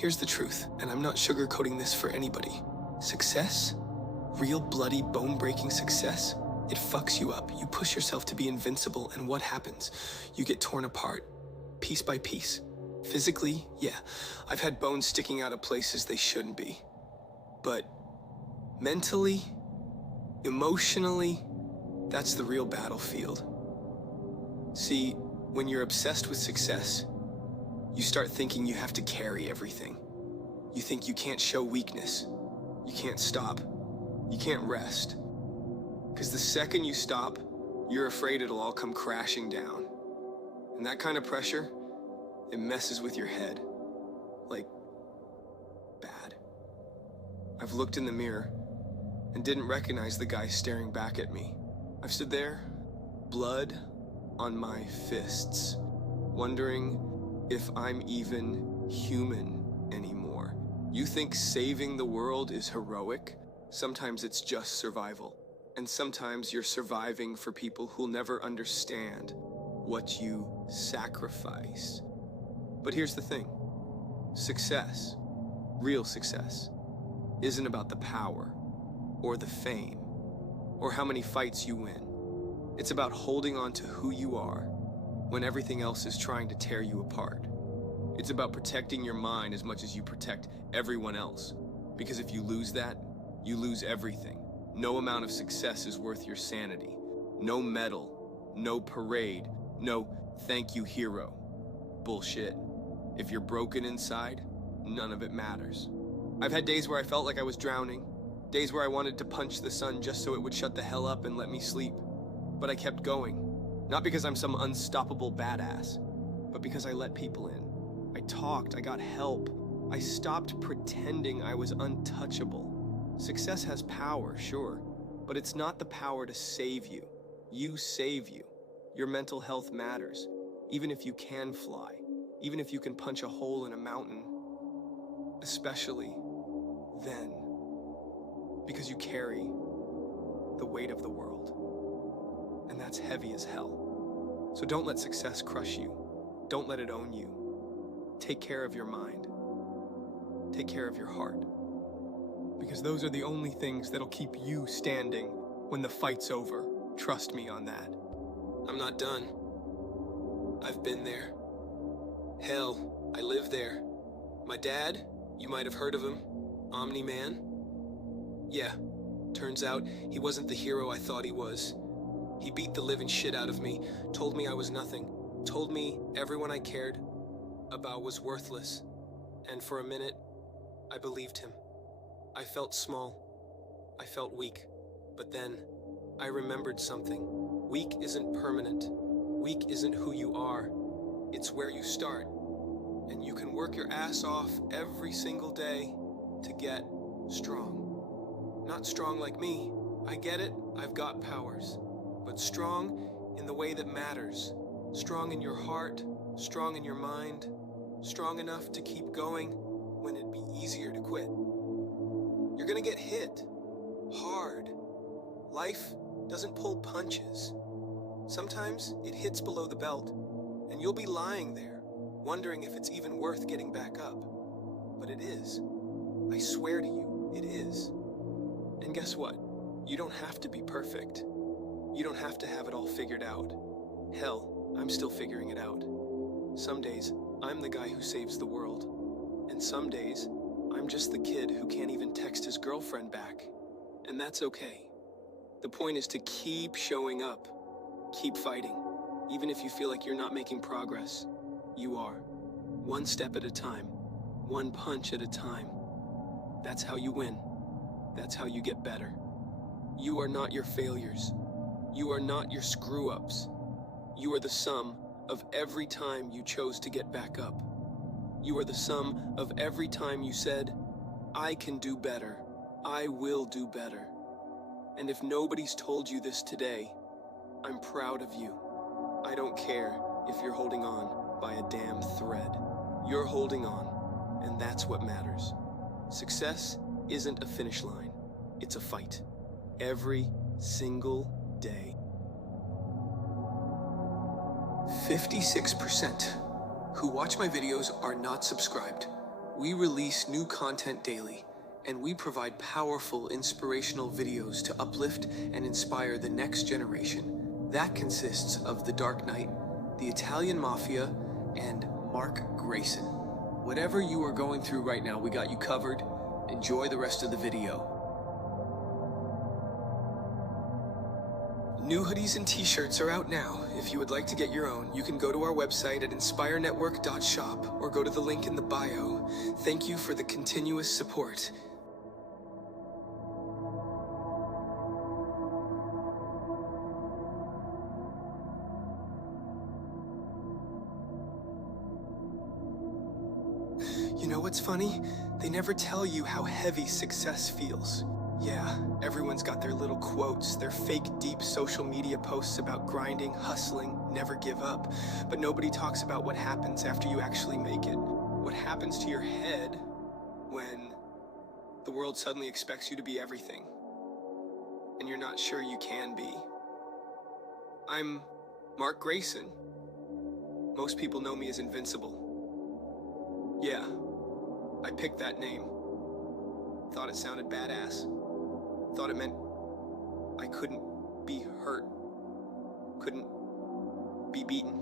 Here's the truth, and I'm not sugarcoating this for anybody. Success, real bloody bone-breaking success, it fucks you up. You push yourself to be invincible, and what happens? You get torn apart, piece by piece. Physically, yeah, I've had bones sticking out of places they shouldn't be. But mentally, emotionally, that's the real battlefield. See, when you're obsessed with success, you start thinking you have to carry everything. You think you can't show weakness. You can't stop. You can't rest. Because the second you stop, you're afraid it'll all come crashing down. And that kind of pressure, it messes with your head. Like, bad. I've looked in the mirror and didn't recognize the guy staring back at me. I've stood there, blood on my fists, wondering if I'm even human anymore. You think saving the world is heroic? Sometimes it's just survival. And sometimes you're surviving for people who'll never understand what you sacrifice. But here's the thing. Success, real success, isn't about the power or the fame or how many fights you win. It's about holding on to who you are when everything else is trying to tear you apart. It's about protecting your mind as much as you protect everyone else. Because if you lose that, you lose everything. No amount of success is worth your sanity. No medal, no parade, no thank you hero. Bullshit. If you're broken inside, none of it matters. I've had days where I felt like I was drowning. Days where I wanted to punch the sun just so it would shut the hell up and let me sleep. But I kept going. Not because I'm some unstoppable badass, but because I let people in. I talked, I got help. I stopped pretending I was untouchable. Success has power, sure, but it's not the power to save you. You save you. Your mental health matters, even if you can fly, even if you can punch a hole in a mountain, especially then, because you carry the weight of the world, and that's heavy as hell. So don't let success crush you. Don't let it own you. Take care of your mind. Take care of your heart. Because those are the only things that'll keep you standing when the fight's over. Trust me on that. I'm not done. I've been there. Hell, I live there. My dad, you might have heard of him, Omni-Man. Yeah, turns out he wasn't the hero I thought he was. He beat the living shit out of me, told me I was nothing, told me everyone I cared about was worthless. And for a minute, I believed him. I felt small. I felt weak. But then, I remembered something. Weak isn't permanent. Weak isn't who you are. It's where you start. And you can work your ass off every single day to get strong. Not strong like me. I get it. I've got powers. But strong in the way that matters. Strong in your heart. Strong in your mind. Strong enough to keep going when it'd be easier to quit. You're gonna get hit hard. Life doesn't pull punches. Sometimes it hits below the belt, and you'll be lying there, wondering if it's even worth getting back up. But it is. I swear to you, it is. And guess what? You don't have to be perfect. You don't have to have it all figured out. Hell, I'm still figuring it out. Some days, I'm the guy who saves the world. And some days, I'm just the kid who can't even text his girlfriend back. And that's okay. The point is to keep showing up. Keep fighting. Even if you feel like you're not making progress, you are. One step at a time. One punch at a time. That's how you win. That's how you get better. You are not your failures. You are not your screw-ups. You are the sum of every time you chose to get back up. You are the sum of every time you said, I can do better. I will do better. And if nobody's told you this today, I'm proud of you. I don't care if you're holding on by a damn thread. You're holding on, and that's what matters. Success isn't a finish line. It's a fight. Every single day. 56% who watch my videos are not subscribed. We release new content daily, and we provide powerful, inspirational videos to uplift and inspire the next generation. That consists of The Dark Knight, the Italian Mafia, and Mark Grayson. Whatever you are going through right now, we got you covered. Enjoy the rest of the video. New hoodies and t-shirts are out now. If you would like to get your own, you can go to our website at inspirenetwork.shop or go to the link in the bio. Thank you for the continuous support. You know what's funny? They never tell you how heavy success feels. Yeah, everyone's got their little quotes, their fake deep social media posts about grinding, hustling, never give up. But nobody talks about what happens after you actually make it. What happens to your head when the world suddenly expects you to be everything, and you're not sure you can be. I'm Mark Grayson. Most people know me as Invincible. Yeah, I picked that name. Thought it sounded badass. Thought it meant I couldn't be hurt, couldn't be beaten.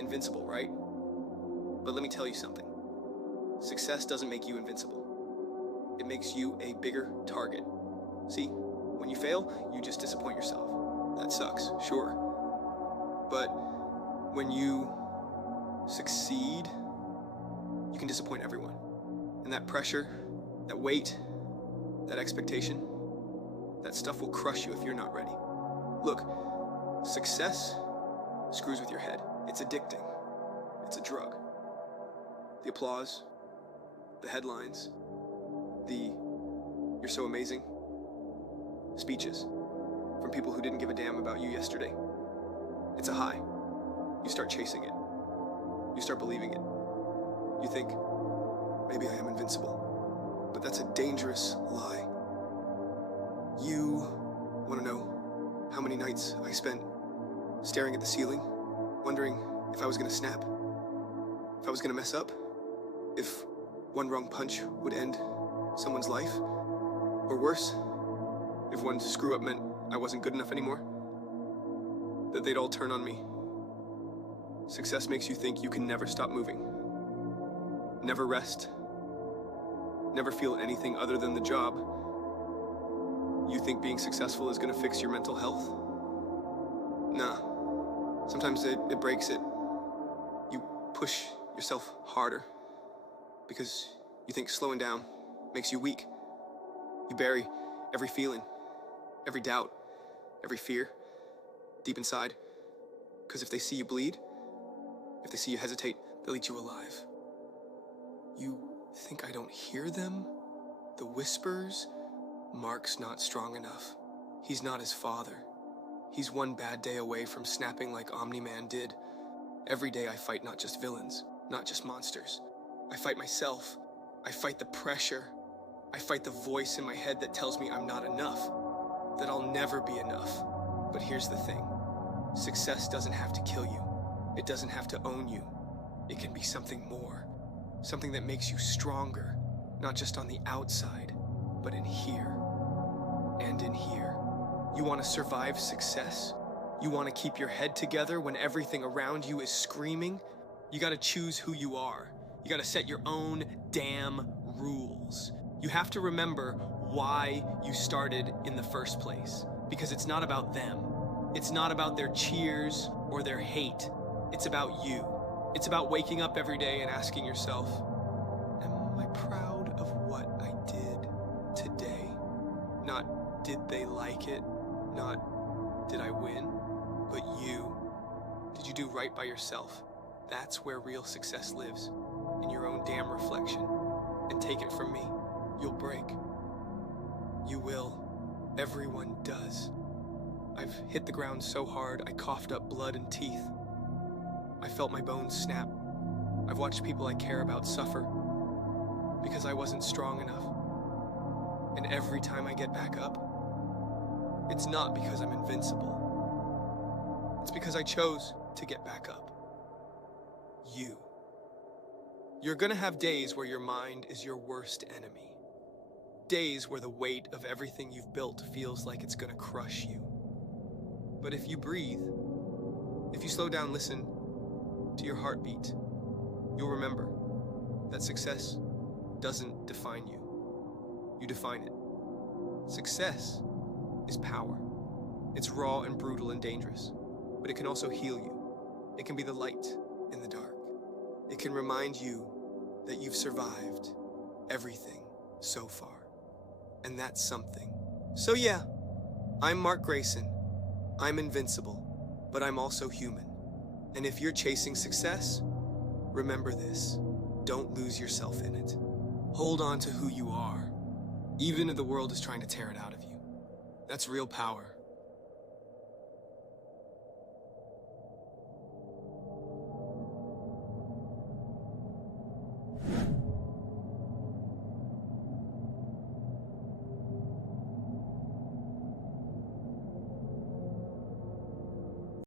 Invincible, right? But let me tell you something. Success doesn't make you invincible. It makes you a bigger target. See, when you fail, you just disappoint yourself. That sucks, sure. But when you succeed, you can disappoint everyone. And that pressure, that weight, that expectation, that stuff will crush you if you're not ready. Look, success screws with your head. It's addicting. It's a drug. The applause, the headlines, the "you're so amazing" speeches from people who didn't give a damn about you yesterday. It's a high. You start chasing it. You start believing it. You think, maybe I am invincible. But that's a dangerous lie. You want to know how many nights I spent staring at the ceiling, wondering if I was going to snap, if I was going to mess up, if one wrong punch would end someone's life, or worse, if one screw up meant I wasn't good enough anymore, that they'd all turn on me. Success makes you think you can never stop moving, never rest, never feel anything other than the job. You think being successful is going to fix your mental health? Nah. Sometimes it breaks it. You push yourself harder because you think slowing down makes you weak. You bury every feeling, every doubt, every fear deep inside. Because if they see you bleed, if they see you hesitate, they'll eat you alive. You think I don't hear them? The whispers? Mark's not strong enough. He's not his father. He's one bad day away from snapping like Omni-Man did. Every day I fight not just villains, not just monsters. I fight myself. I fight the pressure. I fight the voice in my head that tells me I'm not enough, that I'll never be enough. But here's the thing. Success doesn't have to kill you. It doesn't have to own you. It can be something more. Something that makes you stronger, not just on the outside, but in here. And in here. You want to survive success? You want to keep your head together when everything around you is screaming? You got to choose who you are. You got to set your own damn rules. You have to remember why you started in the first place. Because it's not about them. It's not about their cheers or their hate. It's about you. It's about waking up every day and asking yourself, am I proud of what I did today? Not did they like it? Not did I win? But you. Did you do right by yourself? That's where real success lives. In your own damn reflection. And take it from me. You'll break. You will. Everyone does. I've hit the ground so hard I coughed up blood and teeth. I felt my bones snap. I've watched people I care about suffer because I wasn't strong enough. And every time I get back up, it's not because I'm invincible. It's because I chose to get back up. You. You're gonna have days where your mind is your worst enemy. Days where the weight of everything you've built feels like it's gonna crush you. But if you breathe, if you slow down, listen to your heartbeat, you'll remember that success doesn't define you. You define it. Success is power. It's raw and brutal and dangerous, but it can also heal you. It can be the light in the dark. It can remind you that you've survived everything so far. And that's something. So yeah, I'm Mark Grayson. I'm invincible, but I'm also human. And if you're chasing success, remember this. Don't lose yourself in it. Hold on to who you are, even if the world is trying to tear it out of you. That's real power.